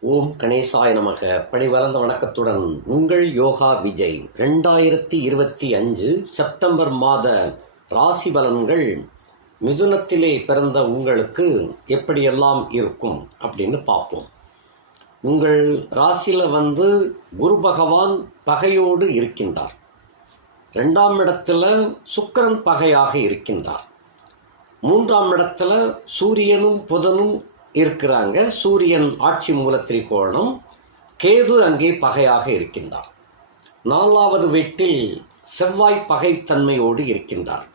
ஓம் கணேசாய நமக. பணிவளர்ந்த வணக்கத்துடன் உங்கள் யோகா விஜய். ரெண்டாயிரத்தி இருபத்தி அஞ்சு செப்டம்பர் மாத ராசி பலன்கள் மிதுனத்திலே பிறந்த உங்களுக்கு எப்படியெல்லாம் இருக்கும் அப்படின்னு பார்ப்போம். உங்கள் ராசியில் வந்து குரு பகவான் பகையோடு இருக்கின்றார். ரெண்டாம் இடத்துல சுக்கரன் பகையாக இருக்கின்றார். மூன்றாம் இடத்துல சூரியனும் புதனும் இருக்கிறாங்க. சூரியன் ஆட்சி மூல திரிகோணம். கேது அங்கே பகையாக இருக்கின்றார். நாலாவது வீட்டில் செவ்வாய் பகைத்தன்மையோடு இருக்கின்றார்.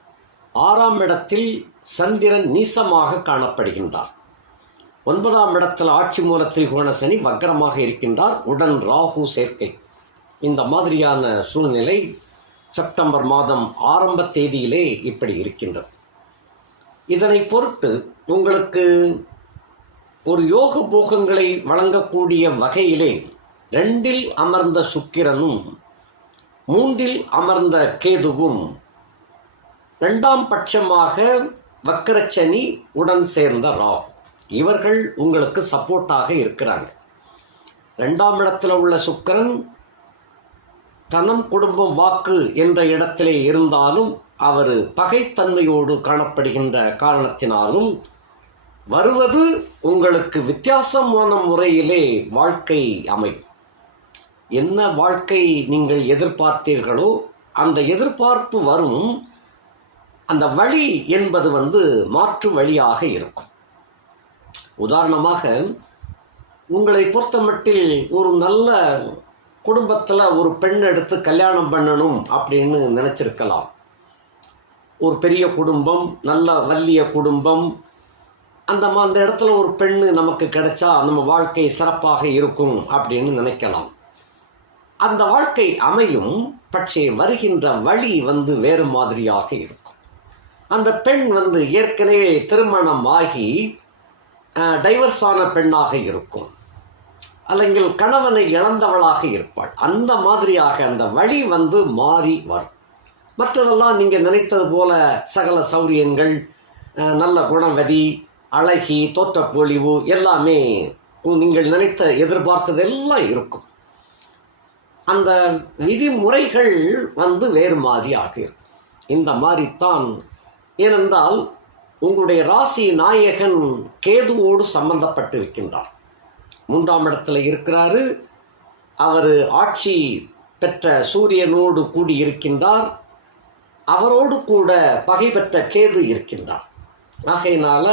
ஆறாம் இடத்தில் சந்திரன் நீசமாக காணப்படுகின்றார். ஒன்பதாம் இடத்தில் ஆட்சி மூல திரிகோண சனி வக்கரமாக இருக்கின்றார். உடன் ராகு சேர்க்கை. இந்த மாதிரியான சூழ்நிலை செப்டம்பர் மாதம் ஆரம்ப தேதியிலே இப்படி இருக்கின்றது. இதனை பொறுத்து உங்களுக்கு ஒரு யோக போகங்களை வழங்கக்கூடிய வகையிலே ரெண்டில் அமர்ந்த சுக்கிரனும் மூன்றில் அமர்ந்த கேதுவும் ரெண்டாம் பட்சமாக வக்கரச்சனி உடன் சேர்ந்த ராகு. இவர்கள் உங்களுக்கு சப்போர்ட்டாக இருக்கிறாங்க. ரெண்டாம் இடத்துல உள்ள சுக்கிரன் தனம் குடும்பம் வாக்கு என்ற இடத்திலே இருந்தாலும் அவர் பகைத்தன்மையோடு காணப்படுகின்ற காரணத்தினாலும் வருவது உங்களுக்கு வித்தியாசமான முறையிலே வாழ்க்கை அமையும். என்ன வாழ்க்கை நீங்கள் எதிர்பார்த்தீர்களோ அந்த எதிர்பார்ப்பு வரும். அந்த வழி என்பது வந்து மாற்று வழியாக இருக்கும். உதாரணமாக உங்களை பொறுத்தமட்டில் ஒரு நல்ல குடும்பத்தில் ஒரு பெண் எடுத்து கல்யாணம் பண்ணணும் அப்படின்னு நினச்சிருக்கலாம். ஒரு பெரிய குடும்பம் நல்ல வல்லிய குடும்பம் அந்த மா- அந்த இடத்துல ஒரு பெண்ணு நமக்கு கிடைச்சா நம்ம வாழ்க்கை சிறப்பாக இருக்கும் அப்படின்னு நினைக்கலாம் அந்த வாழ்க்கை அமையும் பட்சே வருகின்ற வழி வந்து வேறு மாதிரியாக இருக்கும் அந்த பெண் வந்து ஏற்கனவே திருமணம் ஆகி டைவர்ஸ் ஆன பெண்ணாக இருக்கும் അല്ലെങ്കിൽ கணவனை இழந்தவளாக இருப்பாள் அந்த மாதிரியாக அந்த வழி வந்து மாறி வரும் மற்றதெல்லாம் நீங்கள் நினைத்தது போல சகல சௌரியங்கள் அஹ், நல்ல குணவதி அழகி தோற்றப்பொழிவு எல்லாமே நீங்கள் நினைத்த எதிர்பார்த்தது எல்லாம் இருக்கும். அந்த விதிமுறைகள் வந்து வேறு மாதிரியாக இருக்கும். இந்த மாதிரி தான் ஏனென்றால் உங்களுடைய ராசி நாயகன் கேதுவோடு சம்பந்தப்பட்டிருக்கின்றார். மூன்றாம் இடத்துல இருக்கிறாரு. அவர் ஆட்சி பெற்ற சூரியனோடு கூடி இருக்கின்றார் அவரோடு கூட பகை பெற்ற கேது இருக்கின்றார். ஆகையினால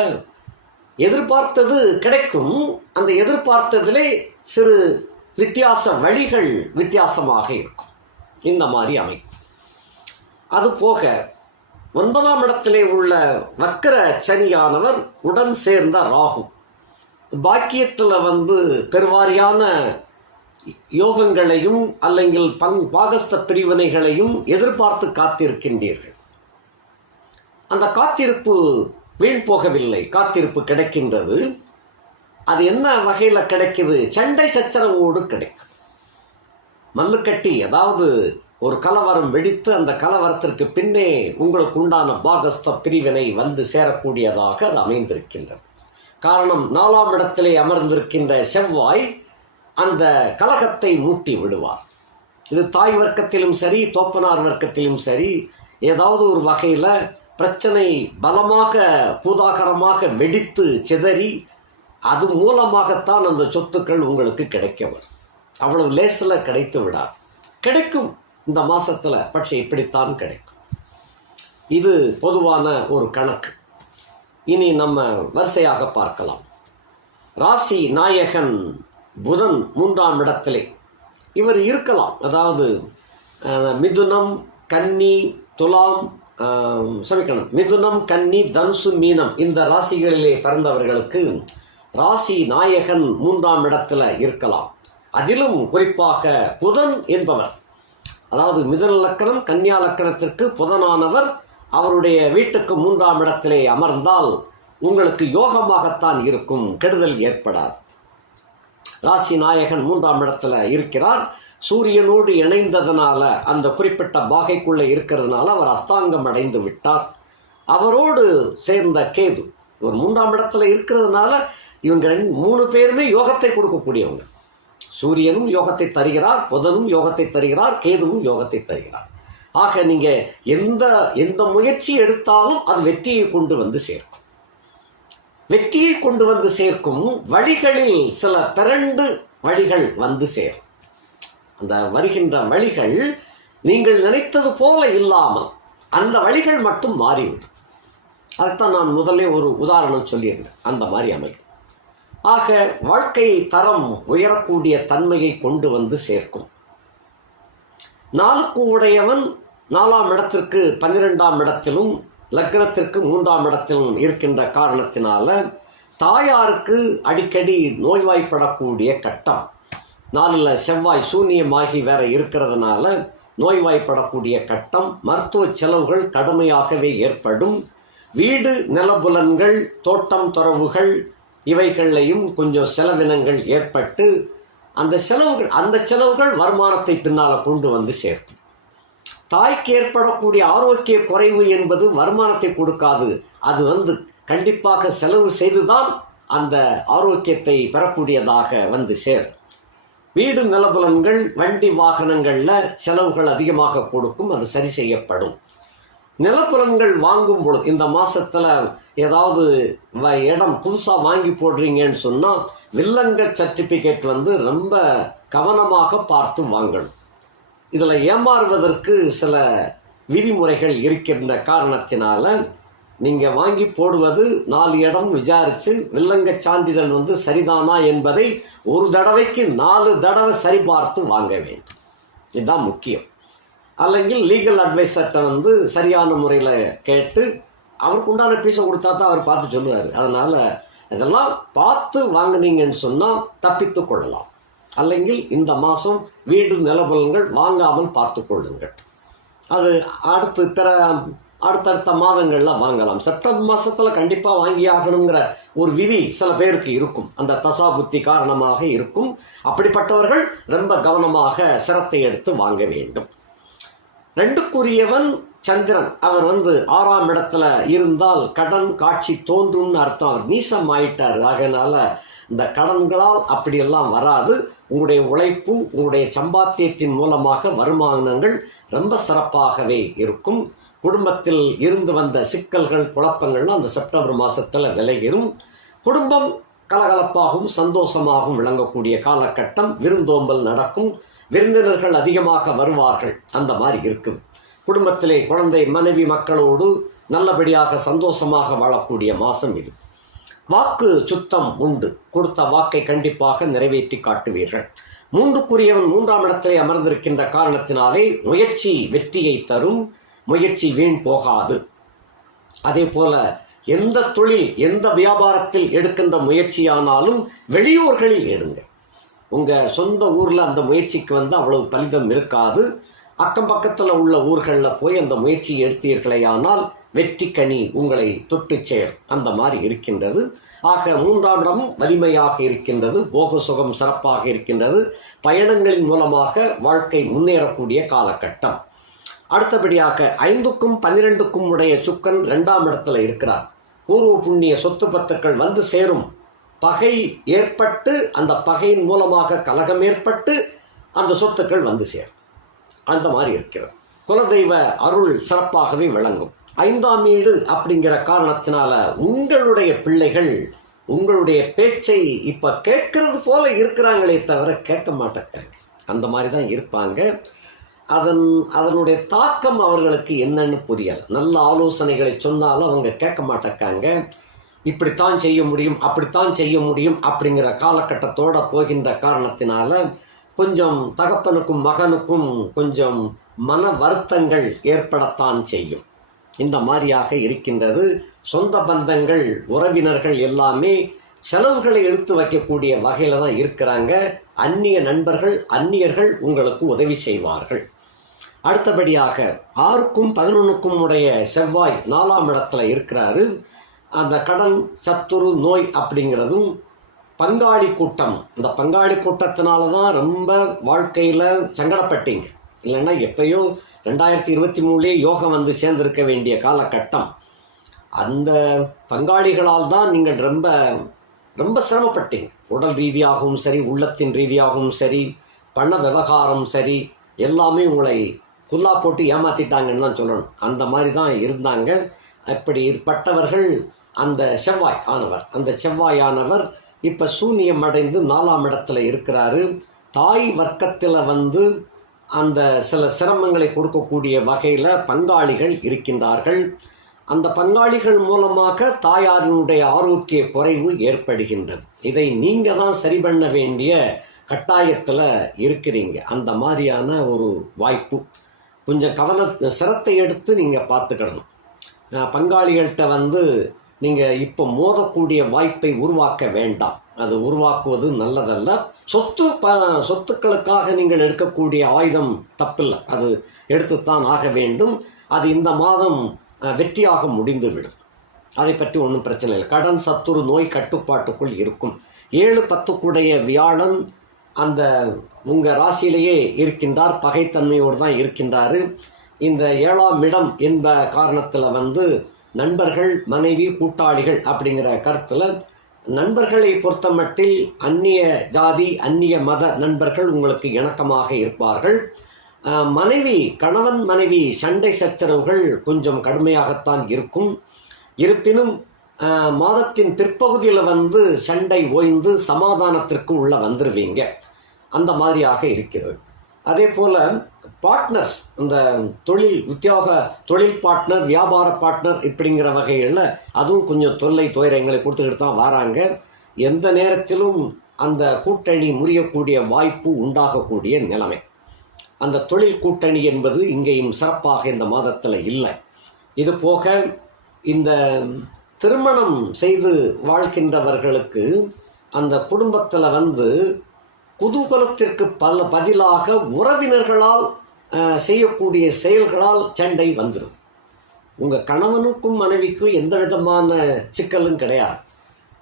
எதிர்பார்த்தது கிடைக்கும். அந்த எதிர்பார்த்ததிலே சிறு வித்தியாச வழிகள் வித்தியாசமாக இருக்கும். இந்த மாதிரி அமைப்பு அது போக ஒன்பதாம் இடத்திலே உள்ள வக்கர சனியானவர் உடன் சேர்ந்த ராகு. பாக்கியத்தில் வந்து பெருவாரியான யோகங்களையும் அல்லங்கில் பங் பாகஸ்த பிரிவினைகளையும் எதிர்பார்த்து காத்திருக்கின்றீர்கள். அந்த காத்திருப்பு வீண் போகவில்லை. காத்திருப்பு கிடைக்கின்றது. அது என்ன வகையில் கிடைக்குது? சண்டை சச்சரவோடு கிடைக்கும். மல்லுக்கட்டி அதாவது ஒரு கலவரம் வெடித்து அந்த கலவரத்திற்கு பின்னே உங்களுக்கு உண்டான பாகஸ்த பிரிவினை வந்து சேரக்கூடியதாக அது அமைந்திருக்கின்றது. காரணம் நாலாம் இடத்திலே அமர்ந்திருக்கின்ற செவ்வாய் அந்த கலகத்தை மூட்டி விடுவார். இது தாய் வர்க்கத்திலும் சரி தோப்பனார் வர்க்கத்திலும் சரி ஏதாவது ஒரு வகையில் பிரச்சனை பலமாக பூதாகரமாக வெடித்து சிதறி அது மூலமாகத்தான் அந்த சொத்துக்கள் உங்களுக்கு கிடைக்க வரும். அவ்வளவு லேசில் கிடைத்து விடாது. கிடைக்கும். இந்த மாதத்தில் பட்சே இப்படித்தான் கிடைக்கும். இது பொதுவான ஒரு கணக்கு. இனி நம்ம வரிசையாக பார்க்கலாம். ராசி நாயகன் புதன் மூன்றாம் இடத்திலே. இவர் இருக்கலாம். அதாவது மிதுனம் கன்னி துலாம் சமைக்கணும் மிதுனம் கன்னி தனுசு மீனம். இந்த ராசிகளிலே பிறந்தவர்களுக்கு ராசி நாயகன் மூன்றாம் இடத்துல இருக்கலாம். அதிலும் குறிப்பாக புதன் என்பவர். அதாவது மிதன லக்கணம் கன்னியா லக்கணத்திற்கு புதனானவர் அவருடைய வீட்டுக்கு மூன்றாம் இடத்திலே அமர்ந்தால் உங்களுக்கு யோகமாகத்தான் இருக்கும். கெடுதல் ஏற்படாது. ராசி நாயகன் மூன்றாம் இடத்துல இருக்கிறார். சூரியனோடு இணைந்ததனால அந்த குறிப்பிட்ட பாகைக்குள்ளே இருக்கிறதுனால அவர் அஸ்தாங்கம் அடைந்து விட்டார். அவரோடு சேர்ந்த கேது ஒரு மூன்றாம் இடத்துல இருக்கிறதுனால இவங்க ரெண்டு மூணு பேருமே யோகத்தை கொடுக்கக்கூடியவங்க. சூரியனும் யோகத்தை தருகிறார் புதனும் யோகத்தை தருகிறார் கேதுவும் யோகத்தை தருகிறார். ஆக நீங்கள் எந்த எந்த முயற்சி எடுத்தாலும் அது வெற்றியை கொண்டு வந்து சேர்க்கும். வெற்றியை கொண்டு வந்து சேர்க்கும் வழிகளில் சில பிறண்டு வழிகள் வந்து சேரும். அந்த வருகின்ற வழிகள் நீங்கள் நினைத்தது போல இல்லாமல் அந்த வழிகள் மட்டும் மாறிவிடும். அதைத்தான் நான் முதல்ல ஒரு உதாரணம் சொல்லியிருந்தேன். அந்த மாதிரி அமையும். ஆக வாழ்க்கை தரம் உயரக்கூடிய தன்மையை கொண்டு வந்து சேர்க்கும். நாளுக்கு உடையவன் நாலாம் இடத்திற்கு பன்னிரெண்டாம் இடத்திலும் லக்னத்திற்கு மூன்றாம் இடத்திலும் இருக்கின்ற காரணத்தினால தாயாருக்கு அடிக்கடி நோய்வாய்ப்படக்கூடிய கட்டம். நாளில் செவ்வாய் சூன்யமாகி வேற இருக்கிறதுனால நோய்வாய்ப்படக்கூடிய கட்டம் மருத்துவ செலவுகள் கடுமையாகவே ஏற்படும். வீடு நிலபுலன்கள் தோட்டம் துறவுகள் இவைகள்லையும் கொஞ்சம் செலவினங்கள் ஏற்பட்டு அந்த செலவுகள் அந்த செலவுகள் வருமானத்தை பின்னால் கொண்டு வந்து சேர்க்கும். தாய்க்கு ஏற்படக்கூடிய ஆரோக்கிய குறைவு என்பது வருமானத்தை கொடுக்காது. அது வந்து கண்டிப்பாக செலவு செய்துதான் அந்த ஆரோக்கியத்தை பெறக்கூடியதாக வந்து சேரும். வீடு நிலபுலன்கள் வண்டி வாகனங்களில் செலவுகள் அதிகமாக கொடுக்கும் அது சரி செய்யப்படும். நிலப்புலன்கள் வாங்கும் பொழுது இந்த மாதத்தில் ஏதாவது வ- இடம் புதுசாக வாங்கி போடுறீங்கன்னு சொன்னால் வில்லங்க சர்டிஃபிகேட் வந்து ரொம்ப கவனமாக பார்த்து வாங்கணும். இதில் ஏமாறுவதற்கு சில விதிமுறைகள் இருக்கின்ற காரணத்தினால நீங்க வாங்கி போடுவது நாலு இடம் விசாரிச்சு வில்லங்க சான்றிதழ் வந்து சரிதானா என்பதை ஒரு தடவைக்கு நாலு தடவை சரிபார்த்து வாங்க வேண்டும் இதுதான் முக்கியம் അല്ലെങ്കിൽ லீகல் அட்வைசர்கிட்ட வந்து சரியான முறையில் கேட்டு அவருக்கு உண்டான பீஸை கொடுத்தா தான் அவர் பார்த்து சொல்லுவார் அதனால் இதெல்லாம் பார்த்து வாங்குனீங்கன்னு சொன்னால் தப்பித்து கொள்ளலாம் അല്ലെങ്കിൽ இந்த மாதம் வீடு நிலபலன்கள் வாங்காமல் பார்த்து கொள்ளுங்கள் அது அடுத்து பிற அடுத்தடுத்த மாதங்களில் வாங்கலாம். செப்டம்பர் மாதத்தில் கண்டிப்பாக வாங்கி ஆகணுங்கிற ஒரு விதி சில பேருக்கு இருக்கும். அந்த தசா புத்தி காரணமாக இருக்கும். அப்படிப்பட்டவர்கள் ரொம்ப கவனமாக சிரத்தை எடுத்து வாங்க வேண்டும். ரெண்டுக்குரியவன் சந்திரன். அவர் வந்து ஆறாம் இடத்துல இருந்தால் கடன் காட்சி தோன்றும்னு அர்த்தம். அவர் நீசம் ஆயிட்டார். ஆகையினால இந்த கடன்களால் அப்படியெல்லாம் வராது. உங்களுடைய உழைப்பு உங்களுடைய சம்பாத்தியத்தின் மூலமாக வருமானங்கள் ரொம்ப சிறப்பாகவே இருக்கும். குடும்பத்தில் இருந்து வந்த சிக்கல்கள் குழப்பங்கள்லாம் அந்த செப்டம்பர் மாதத்தில் விலையேறும் குடும்பம் கலகலப்பாகவும் சந்தோஷமாகவும் விளங்கக்கூடிய காலகட்டம் விருந்தோம்பல் நடக்கும். விருந்தினர்கள் அதிகமாக வருவார்கள். அந்த மாதிரி இருக்குது. குடும்பத்திலே குழந்தை மனைவி மக்களோடு நல்லபடியாக சந்தோஷமாக வாழக்கூடிய மாசம் இது. வாக்கு சுத்தம் உண்டு. கொடுத்த வாக்கை கண்டிப்பாக நிறைவேற்றி காட்டுவீர்கள். மூன்றுக்குரியவன் மூன்றாம் இடத்திலே அமர்ந்திருக்கின்ற காரணத்தினாலே முயற்சி வெற்றியை தரும். முயற்சி வீண் போகாது. அதே போல எந்த தொழில் எந்த வியாபாரத்தில் எடுக்கின்ற முயற்சியானாலும் வெளியூர்களில் எடுங்க. உங்கள் சொந்த ஊரில் அந்த முயற்சிக்கு வந்து அவ்வளவு பலிதம் இருக்காது. அக்கம் பக்கத்தில் உள்ள ஊர்களில் போய் அந்த முயற்சியை எடுத்தீர்களேயானால் வெற்றி கனி உங்களை தொட்டு சேர் அந்த மாதிரி இருக்கின்றது. ஆக மூன்றாம் இடமும் வலிமையாக இருக்கின்றது. போக சுகம் சிறப்பாக இருக்கின்றது. பயணங்களின் மூலமாக வாழ்க்கை முன்னேறக்கூடிய காலகட்டம். அடுத்தபடியாக ஐந்துக்கும் பன்னிரெண்டுக்கும் உடைய சுக்கன் இரண்டாம் இடத்துல இருக்கிறார். பூர்வ புண்ணிய சொத்து பத்துக்கள் வந்து சேரும். பகை ஏற்பட்டு அந்த பகையின் மூலமாக கலகம் ஏற்பட்டு அந்த சொத்துக்கள் வந்து சேரும். அந்த மாதிரி இருக்கிறது. குலதெய்வ அருள் சிறப்பாகவே விளங்கும். ஐந்தாம் வீடு அப்படிங்கிற காரணத்தினால உங்களுடைய பிள்ளைகள் உங்களுடைய பேச்சை இப்போ கேட்கறது போல இருக்கிறாங்களே தவிர கேட்க மாட்டேங்க அந்த மாதிரி தான் இருப்பாங்க. அதன் அதனுடைய தாக்கம் அவர்களுக்கு என்னன்னு புரியல. நல்ல ஆலோசனைகளை சொன்னாலும் அவங்க கேட்க மாட்டேக்காங்க. இப்படித்தான் செய்ய முடியும் அப்படித்தான் செய்ய முடியும் அப்படிங்கிற காலகட்டத்தோட போகின்ற காரணத்தினால கொஞ்சம் தகப்பனுக்கும் மகனுக்கும் கொஞ்சம் மன வருத்தங்கள் ஏற்படத்தான் செய்யும். இந்த மாதிரியாக இருக்கின்றது. சொந்த பந்தங்கள் உறவினர்கள் எல்லாமே செலவுகளை எடுத்து வைக்கக்கூடிய வகையில் தான் இருக்கிறாங்க. அந்நிய நண்பர்கள் அந்நியர்கள் உங்களுக்கு உதவி செய்வார்கள். அடுத்தபடியாக ஆறுக்கும் பதினொன்றுக்கும் உடைய செவ்வாய் நாலாம் இடத்துல இருக்கிறாரு. அந்த கடன் சத்துரு நோய் அப்படிங்கிறதும் பங்காளி கூட்டம். இந்த பங்காளி கூட்டத்தினால தான் ரொம்ப வாழ்க்கையில் சங்கடப்பட்டீங்க. இல்லைன்னா எப்பயோ ரெண்டாயிரத்தி இருபத்தி மூணுலேயே யோகம் வந்து சேர்ந்திருக்க வேண்டிய காலகட்டம். அந்த பங்காளிகளால் தான் நீங்கள் ரொம்ப ரொம்ப சிரமப்பட்டீங்க. உடல் ரீதியாகவும் சரி உள்ளத்தின் ரீதியாகவும் சரி பண விவகாரம் சரி எல்லாமே உங்களை குல்லா போட்டு ஏமாத்திட்டாங்கன்னு தான் சொல்லணும். அந்த மாதிரி தான் இருந்தாங்க. அப்படி பட்டவர்கள் அந்த செவ்வாய் ஆனவர். அந்த செவ்வாயானவர் இப்போ சூனியம் அடைந்து நாலாம் இடத்துல இருக்கிறாரு. தாய் வர்க்கத்தில் வந்து அந்த சில சிரமங்களை கொடுக்கக்கூடிய வகையில் பங்காளிகள் இருக்கின்றார்கள். அந்த பங்காளிகள் மூலமாக தாயாரினுடைய ஆரோக்கிய குறைவு ஏற்படுகின்றது. இதை நீங்கள் தான் சரி பண்ண வேண்டிய கட்டாயத்தில் இருக்கிறீங்க. அந்த மாதிரியான ஒரு வாய்ப்பு. கொஞ்சம் கவன சிரத்தை எடுத்து நீங்கள் பார்த்துக்கிடணும். பங்காளிகள்கிட்ட வந்து நீங்கள் இப்போ மோதக்கூடிய வாய்ப்பை உருவாக்க வேண்டாம். அது உருவாக்குவது நல்லதல்ல. சொத்து ப சொத்துக்களுக்காக நீங்கள் எடுக்கக்கூடிய ஆயுதம் தப்பில்லை. அது எடுத்துத்தான் ஆக வேண்டும். அது இந்த மாதம் வெற்றியாக முடிந்துவிடும். அதை பற்றி ஒன்றும் பிரச்சனை இல்லை. கடன் சத்துரு நோய் கட்டுப்பாட்டுக்குள் இருக்கும். ஏழு பத்துக்குடைய வியாழன் அந்த உங்கள் ராசியிலேயே இருக்கின்றார் பகைத்தன்மையோடு தான் இருக்கின்றார். இந்த ஏழாம் இடம் என்ப காரணத்தில் வந்து நண்பர்கள் மனைவி கூட்டாளிகள் அப்படிங்கிற கருத்தில் நண்பர்களை பொறுத்தமட்டில் அந்நிய ஜாதி அந்நிய மத நண்பர்கள் உங்களுக்கு இணக்கமாக இருப்பார்கள். மனைவி கணவன் மனைவி சண்டை சச்சரவுகள் கொஞ்சம் கடுமையாகத்தான் இருக்கும். இருப்பினும் மாதத்தின் பிற்பகுதியில் வந்து சண்டை ஓய்ந்து சமாதானத்திற்கு உள்ளே வந்துடுவீங்க அந்த மாதிரியாக இருக்கிறது. அதே போல் பார்ட்னர்ஸ் இந்த தொழில் உத்தியோக தொழில் பார்ட்னர் வியாபார பார்ட்னர் இப்படிங்கிற வகையில் அதுவும் கொஞ்சம் தொல்லை துயரங்களை கொடுத்துக்கிட்டு தான் வராங்க. எந்த நேரத்திலும் அந்த கூட்டணி முறியக்கூடிய வாய்ப்பு உண்டாகக்கூடிய நிலைமை. அந்த தொழில் கூட்டணி என்பது இங்கேயும் சிறப்பாக இந்த மாதத்தில் இல்லை. இது போக இந்த திருமணம் செய்து வாழ்கின்றவர்களுக்கு அந்த குடும்பத்தில் வந்து குதூகலத்திற்கு பல பதிலாக உறவினர்களால் செய்யக்கூடிய செயல்களால் சண்டை வந்துடுது உங்கள் கணவனுக்கும் மனைவிக்கும் எந்த விதமான சிக்கலும் கிடையாது.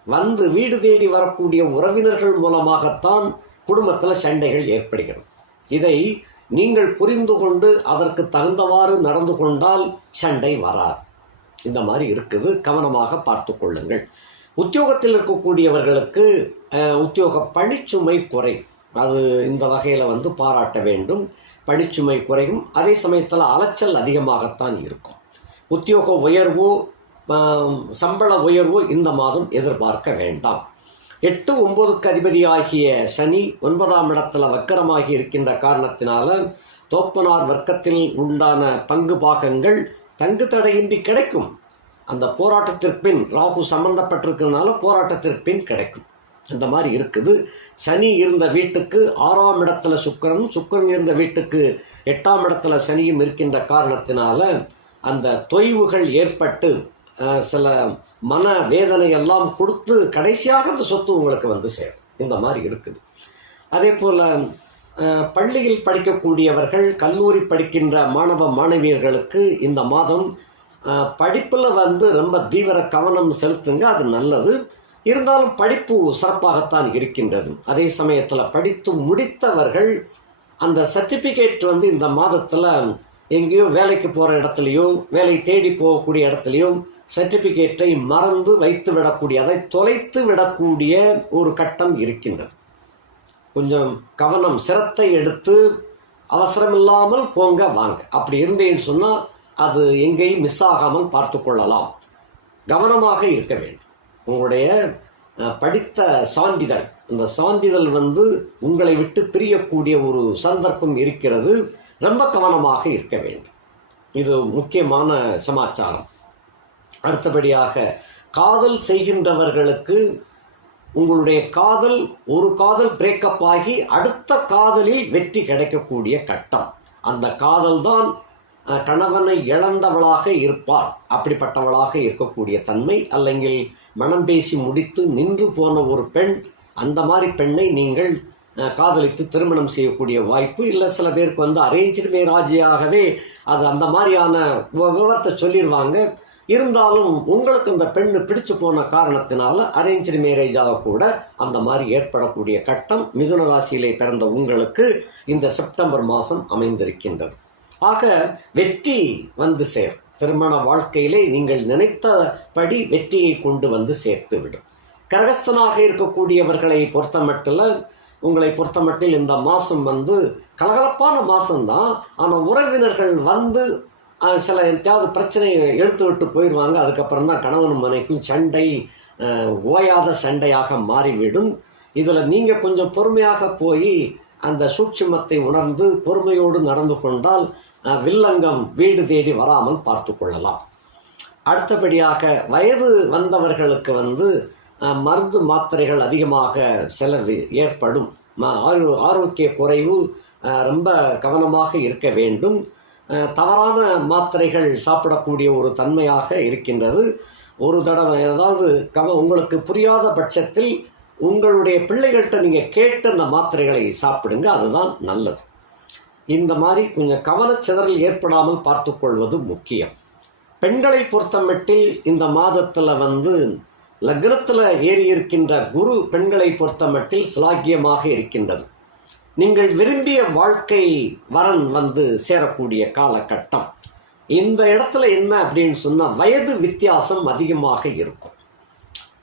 வந்து வீடு தேடி வரக்கூடிய உறவினர்கள் மூலமாகத்தான் குடும்பத்தில் சண்டைகள் ஏற்படுகிறது. இதை நீங்கள் புரிந்து கொண்டு அதற்கு தகுந்தவாறு நடந்து கொண்டால் சண்டை வராது. இந்த மாதிரி இருக்குது. கவனமாக பார்த்து கொள்ளுங்கள். உத்தியோகத்தில் இருக்கக்கூடியவர்களுக்கு உத்தியோக பணிச்சுமை குறை. அது இந்த வகையில் வந்து பாராட்ட வேண்டும். பணிச்சுமை குறையும். அதே சமயத்தில் அலைச்சல் அதிகமாகத்தான் இருக்கும். உத்தியோக உயர்வோ சம்பள உயர்வோ இந்த மாதம் எதிர்பார்க்க வேண்டாம். எட்டு ஒன்பதுக்கு அதிபதியாகிய சனி ஒன்பதாம் இடத்துல வக்கரமாகி இருக்கின்ற காரணத்தினால தோப்பனார் வர்க்கத்தில் உண்டான பங்கு பாகங்கள் தங்கு தடையின்றி கிடைக்கும். அந்த போராட்டத்திற்கு பின் ராகு சம்பந்தப்பட்டிருக்கிறதுனால போராட்டத்திற்கு பின் கிடைக்கும். அந்த மாதிரி இருக்குது. சனி இருந்த வீட்டுக்கு ஆறாம் இடத்துல சுக்கரன் சுக்கரன் இருந்த வீட்டுக்கு எட்டாம் இடத்துல சனியும் இருக்கின்ற காரணத்தினால அந்த தொய்வுகள் ஏற்பட்டு சில மன வேதனை எல்லாம் கொடுத்து கடைசியாக அந்த சொத்து உங்களுக்கு வந்து சேரும். இந்த மாதிரி இருக்குது. அதே போல் பள்ளியில் படிக்கக்கூடியவர்கள் கல்லூரி படிக்கின்ற மாணவ மாணவியர்களுக்கு இந்த மாதம் படிப்பில் வந்து ரொம்ப தீவிர கவனம் செலுத்துங்க. அது நல்லது. இருந்தாலும் படிப்பு சிறப்பாகத்தான் இருக்கின்றது. அதே சமயத்தில் படித்து முடித்தவர்கள் அந்த சர்டிஃபிகேட் வந்து இந்த மாதத்தில் எங்கேயோ வேலைக்கு போகிற இடத்துலையோ வேலை தேடி போகக்கூடிய இடத்துலையோ சர்டிஃபிகேட்டை மறந்து வைத்து விடக்கூடிய அதை தொலைத்து விடக்கூடிய ஒரு கட்டம் இருக்கின்றது. கொஞ்சம் கவனம் சிரத்தை எடுத்து அவசரமில்லாமல் போங்க வாங்க. அப்படி இருந்தேன்னு சொன்னால் அது எங்கேயும் மிஸ் ஆகாமல் பார்த்து கொள்ளலாம். கவனமாக இருக்க வேண்டும். உங்களுடைய படித்த சான்றிதழ். இந்த சான்றிதழ் வந்து உங்களை விட்டு பிரியக்கூடிய ஒரு சந்தர்ப்பம் இருக்கிறது. ரொம்ப கவனமாக இருக்க வேண்டும். இது முக்கியமான சமாச்சாரம். அடுத்தபடியாக காதல் செய்கின்றவர்களுக்கு உங்களுடைய காதல் ஒரு காதல் பிரேக்கப் ஆகி அடுத்த காதலில் வெற்றி கிடைக்கக்கூடிய கட்டம். அந்த காதல் தான் கணவனை இழந்தவளாக இருப்பாள். அப்படிப்பட்டவளாக இருக்கக்கூடிய தன்மை அல்லங்கி மனம் பேசி முடித்து நின்று போன ஒரு பெண் அந்த மாதிரி பெண்ணை நீங்கள் காதலித்து திருமணம் செய்யக்கூடிய வாய்ப்பு இல்லை. சில பேருக்கு வந்து அரேஞ்சு மேராஜியாகவே அது அந்த மாதிரியான விவரத்தை சொல்லிடுவாங்க இருந்தாலும் உங்களுக்கு அந்த பெண்ணு பிடிச்சு போன காரணத்தினால அரேஞ்சு மேரேஜாக கூட அந்த மாதிரி ஏற்படக்கூடிய கட்டம் மிதுன ராசியிலே பிறந்த உங்களுக்கு இந்த செப்டம்பர் மாதம் அமைந்திருக்கின்றது. ஆக வெற்றி வந்து சேர் திருமண வாழ்க்கையிலே நீங்கள் நினைத்தபடி வெற்றியை கொண்டு வந்து சேர்த்து விடும் இருக்கக்கூடியவர்களை பொறுத்தமட்டில் உங்களை பொறுத்தமட்டில் இந்த மாதம் வந்து கலகலப்பான மாதம்தான். ஆனால் உறவினர்கள் வந்து சில எந்தாவது பிரச்சனையை எடுத்து விட்டு போயிடுவாங்க. அதுக்கப்புறம் தான் கணவன் மனைக்கும் சண்டை ஓயாத சண்டையாக மாறிவிடும். இதில் நீங்கள் கொஞ்சம் பொறுமையாக போய் அந்த சூட்சுமத்தை உணர்ந்து பொறுமையோடு நடந்து கொண்டால் வில்லங்கம் வீடு தேடி வராமல் பார்த்து கொள்ளலாம். அடுத்தபடியாக வயது வந்தவர்களுக்கு வந்து மருந்து மாத்திரைகள் அதிகமாக செலவு ஏற்படும். ஆரோ- ஆரோக்கிய குறைவு ரொம்ப கவனமாக இருக்க வேண்டும். தவறான மாத்திரைகள் சாப்பிடக்கூடிய ஒரு தன்மையாக இருக்கின்றது. ஒரு தடவை ஏதாவது கவ உங்களுக்கு புரியாத பட்சத்தில் உங்களுடைய பிள்ளைகள்கிட்ட நீங்கள் கேட்டு அந்த மாத்திரைகளை சாப்பிடுங்க அதுதான் நல்லது. இந்த மாதிரி கொஞ்சம் கவனச்சிதறல் ஏற்படாமல் பார்த்துக்கொள்வது முக்கியம். பெண்களை பொறுத்தமட்டில் இந்த மாதத்தில் வந்து லக்னத்தில் ஏறி இருக்கின்ற குரு பெண்களை பொறுத்தமட்டில் சிலாகியமாக இருக்கின்றது. நீங்கள் விரும்பிய வாழ்க்கை வரன் வந்து சேரக்கூடிய காலகட்டம். இந்த இடத்துல என்ன அப்படின்னு சொன்னால் வயது வித்தியாசம் அதிகமாக இருக்கும்.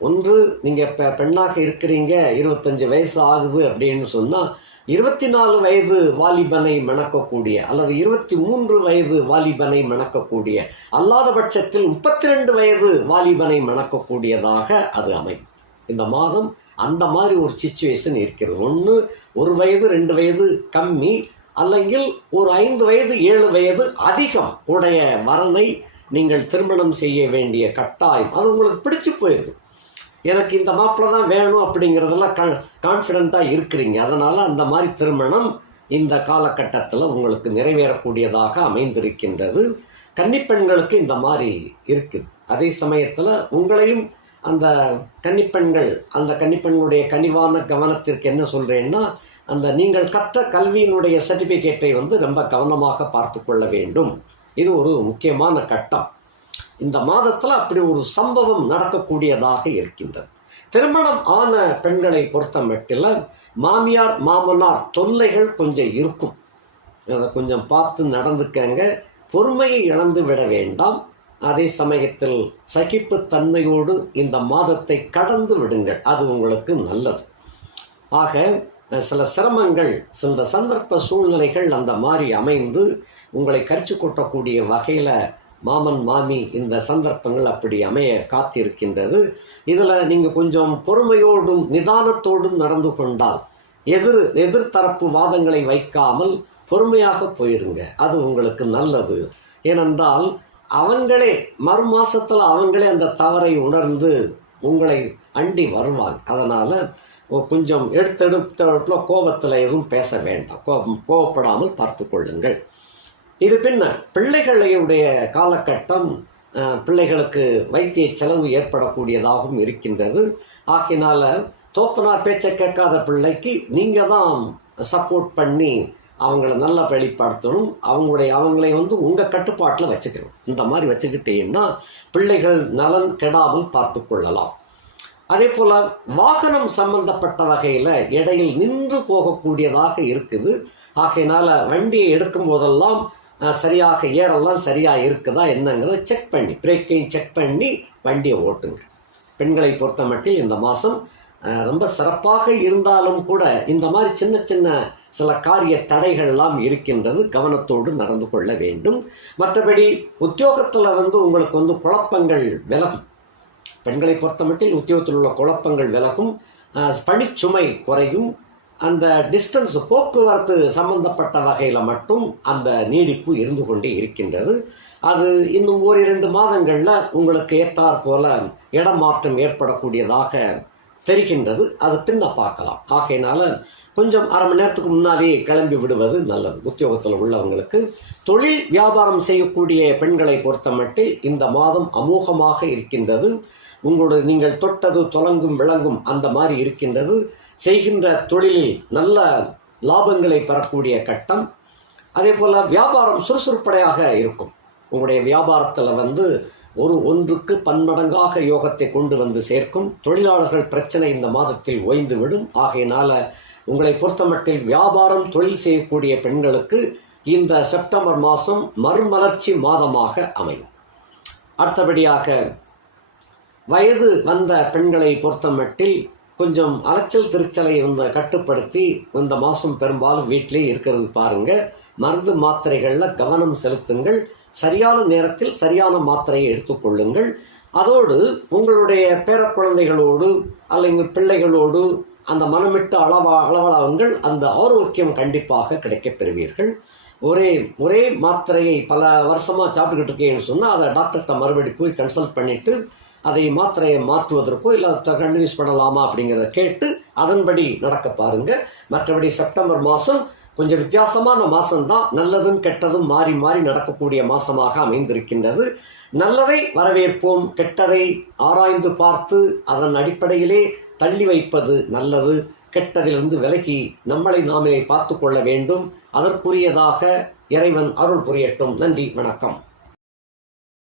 ஒன்று நீங்கள் இப்போ பெண்ணாக இருக்கிறீங்க இருபத்தஞ்சு வயசு ஆகுது அப்படின்னு சொன்னால் இருபத்தி நாலு வயது வாலிபனை மணக்கக்கூடிய அல்லது இருபத்தி மூன்று வயது வாலிபனை மணக்கக்கூடிய அல்லாத பட்சத்தில் முப்பத்தி ரெண்டு வயது வாலிபனை மணக்கக்கூடியதாக அது அமையும். இந்த மாதம் அந்த மாதிரி ஒரு சுச்சுவேஷன் இருக்கிறது. ஒன்று ஒரு வயது ரெண்டு வயது கம்மி அல்லங்கில் ஒரு ஐந்து வயது ஏழு வயது அதிகம் உடைய வரனை நீங்கள் திருமணம் செய்ய வேண்டிய கட்டாயம். அது உங்களுக்கு பிடிச்சு போயிடுது எனக்கு இந்த மாப்பிள்ளை தான் வேணும் அப்படிங்கிறதெல்லாம் கா கான்ஃபிடென்ட்டாக இருக்கிறீங்க. அதனால் அந்த மாதிரி திருமணம் இந்த காலகட்டத்தில் உங்களுக்கு நிறைவேறக்கூடியதாக அமைந்திருக்கின்றது. கன்னிப்பெண்களுக்கு இந்த மாதிரி இருக்குது. அதே சமயத்தில் உங்களையும் அந்த கன்னிப்பெண்கள் அந்த கன்னிப்பெண்களுடைய கனிவான கவனத்திற்கு என்ன சொல்கிறேன்னா அந்த நீங்கள் கற்ற கல்வியினுடைய சர்டிஃபிகேட்டை வந்து ரொம்ப கவனமாக பார்த்து கொள்ள வேண்டும். இது ஒரு முக்கியமான கட்டம். இந்த மாதத்தில் அப்படி ஒரு சம்பவம் நடக்கக்கூடியதாக இருக்கின்றது. திருமணம் ஆன பெண்களை பொறுத்த மட்டில் மாமியார் மாமனார் தொல்லைகள் கொஞ்சம் இருக்கும். அதை கொஞ்சம் பார்த்து நடந்துக்கங்க. பொறுமையை இழந்து விட வேண்டாம். அதே சமயத்தில் சகிப்புத்தன்மையோடு இந்த மாதத்தை கடந்து விடுங்கள். அது உங்களுக்கு நல்லது. ஆக சில சிரமங்கள் சில சந்தர்ப்ப சூழ்நிலைகள் அந்த மாதிரி அமைந்து உங்களை கரிச்சு கொட்டக்கூடிய வகையில் மாமன் மாமி இந்த சந்தர்ப்பங்கள் அப்படி அமைய காத்திருக்கின்றது. இதில் நீங்கள் கொஞ்சம் பொறுமையோடும் நிதானத்தோடும் நடந்து கொண்டால் எதிர் எதிர்த்தரப்பு வாதங்களை வைக்காமல் பொறுமையாக போயிருங்க. அது உங்களுக்கு நல்லது. ஏனென்றால் அவங்களே மறு மாசத்துல அவங்களே அந்த தவறை உணர்ந்து உங்களை அண்டி வருவாங்க. அதனால் கொஞ்சம் எடுத்தெடுத்த கோபத்தில் எதுவும் பேச வேண்டாம். கோபம் கோபப்படாமல் பார்த்து கொள்ளுங்கள். இது பின்ன பிள்ளைகளுடைய காலகட்டம் பிள்ளைகளுக்கு வைத்திய செலவு ஏற்படக்கூடியதாகவும் இருக்கின்றது. ஆகினால தோப்பனார் பேச்சை கேட்காத பிள்ளைக்கு நீங்கள் தான் சப்போர்ட் பண்ணி அவங்கள நல்லா வெளிப்படுத்தணும். அவங்களுடைய அவங்களை வந்து உங்கள் கட்டுப்பாட்டில் வச்சுக்கணும். இந்த மாதிரி வச்சுக்கிட்டீங்கன்னா பிள்ளைகள் நலன் கெடாமல் பார்த்து கொள்ளலாம். அதே போல் வாகனம் சம்பந்தப்பட்ட வகையில் இடையில் நின்று போகக்கூடியதாக இருக்குது. ஆகையினால் வண்டியை எடுக்கும் போதெல்லாம் சரியாக ஏரெல்லாம் சரியாக இருக்குதா என்னங்கிறத செக் பண்ணி பிரேக்கையும் செக் பண்ணி வண்டியை ஓட்டுங்க. பெண்களை பொறுத்த மட்டில் இந்த மாதம் ரொம்ப சிறப்பாக இருந்தாலும் கூட இந்த மாதிரி சின்ன சின்ன சில காரிய தடைகள்லாம் இருக்கின்றது கவனத்தோடு நடந்து கொள்ள வேண்டும். மற்றபடி உத்தியோகத்தில் வந்து உங்களுக்கு வந்து குழப்பங்கள் விலகும். பெண்களை பொறுத்தமட்டில் உத்தியோகத்தில் உள்ள குழப்பங்கள் விலகும். பணிச்சுமை குறையும். அந்த டிஸ்டன்ஸ் போக்குவரத்து சம்பந்தப்பட்ட வகையில் மட்டும் அந்த நீடிப்பு இருந்து கொண்டே இருக்கின்றது. அது இன்னும் ஓரிரண்டு மாதங்களில் உங்களுக்கு ஏற்றாற் போல இடமாற்றம் ஏற்படக்கூடியதாக தெரிகின்றது. அது பின்ன பார்க்கலாம். ஆகையினால கொஞ்சம் அரை மணி நேரத்துக்கு முன்னாடியே கிளம்பி விடுவது நல்லது. உத்தியோகத்தில் உள்ளவங்களுக்கு தொழில் வியாபாரம் செய்யக்கூடிய பெண்களை பொறுத்தமட்டில் இந்த மாதம் அமோகமாக இருக்கின்றது. உங்களுடைய நீங்கள் தொட்டது தொலங்கும் விளங்கும் அந்த மாதிரி இருக்கின்றது. செய்கின்ற தொழிலில் நல்ல லாபங்களை பெறக்கூடிய கட்டம். அதே போல் வியாபாரம் சுறுசுறுப்படையாக இருக்கும். உங்களுடைய வியாபாரத்தில் வந்து ஒரு ஒன்றுக்கு பன்மடங்காக யோகத்தை கொண்டு வந்து சேர்க்கும். தொழிலாளர்கள் பிரச்சனை இந்த மாதத்தில் ஓய்ந்துவிடும். ஆகையினால் உங்களை பொறுத்தமட்டில் வியாபாரம் தொழில் செய்யக்கூடிய பெண்களுக்கு இந்த செப்டம்பர் மாதம் மறுமலர்ச்சி மாதமாக அமையும். அடுத்தபடியாக வயது வந்த பெண்களை பொறுத்தமட்டில் கொஞ்சம் அலைச்சல் திருச்சலை வந்து கட்டுப்படுத்தி இந்த மாதம் பெரும்பாலும் வீட்டிலே இருக்கிறது பாருங்கள் மருந்து மாத்திரைகளில் கவனம் செலுத்துங்கள். சரியான நேரத்தில் சரியான மாத்திரையை எடுத்துக்கொள்ளுங்கள் அதோடு உங்களுடைய பேரக்குழந்தைகளோடு அல்லது பிள்ளைகளோடு அந்த மனமிட்டு அளவா அளவளவுங்கள். அந்த ஆரோக்கியம் கண்டிப்பாக கிடைக்கப் பெறுவீர்கள். ஒரே ஒரே மாத்திரையை பல வருஷமாக சாப்பிட்டுக்கிட்டு இருக்கீங்கன்னு சொன்னால் அதை டாக்டர்கிட்ட மறுபடி போய் கன்சல்ட் பண்ணிவிட்டு அதை மாத்திரையை மாற்றுவதற்கோ இல்லை கண்டினியூஸ் பண்ணலாமா அப்படிங்கிறத கேட்டு அதன்படி நடக்க பாருங்க. மற்றபடி செப்டம்பர் மாதம் கொஞ்சம் வித்தியாசமான மாதம்தான் நல்லதும் கெட்டதும் மாறி மாறி நடக்கக்கூடிய மாதமாக அமைந்திருக்கின்றது. நல்லதை வரவேற்போம் கெட்டதை ஆராய்ந்து பார்த்து அதன் அடிப்படையிலே தள்ளி வைப்பது நல்லது. கெட்டதிலிருந்து விலகி நம்மளை நாமே பார்த்து கொள்ள வேண்டும். அதற்குரியதாக இறைவன் அருள் புரியட்டும். நன்றி வணக்கம்.